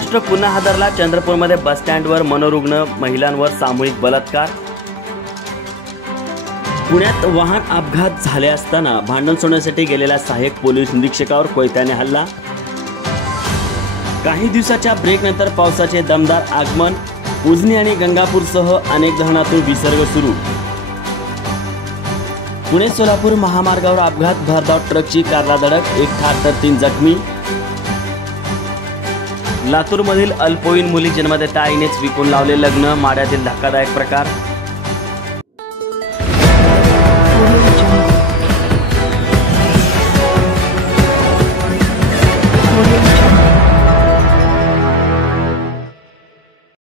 महाराष्ट्र पुन्हा हादरला। चंद्रपूरमध्ये बस स्टँडवर मनोरुग्ण महिलांवर सामूहिक बलात्कार। पुण्यात वाहन अपघात झाले असताना भांडण सोडण्यासाठी गेलेल्या सहाय्यक पोलीस निरीक्षकावर कोयत्याने हल्ला। काही दिवसाच्या ब्रेकनंतर पावसाचे दमदार आगमन। उजनी आणि गंगापूरसह अनेक धरणातून विसर्ग सुरू। पुणे सोलापूर महामार्गावर अपघात, भरधाव ट्रकची कारला धडक, 1 ठार तर 3 जखमी। लातूरमधील अल्पवयीन मुली जन्म देता आईनेच विकून लावले लग्न, माड्यातील धक्कादायक प्रकार।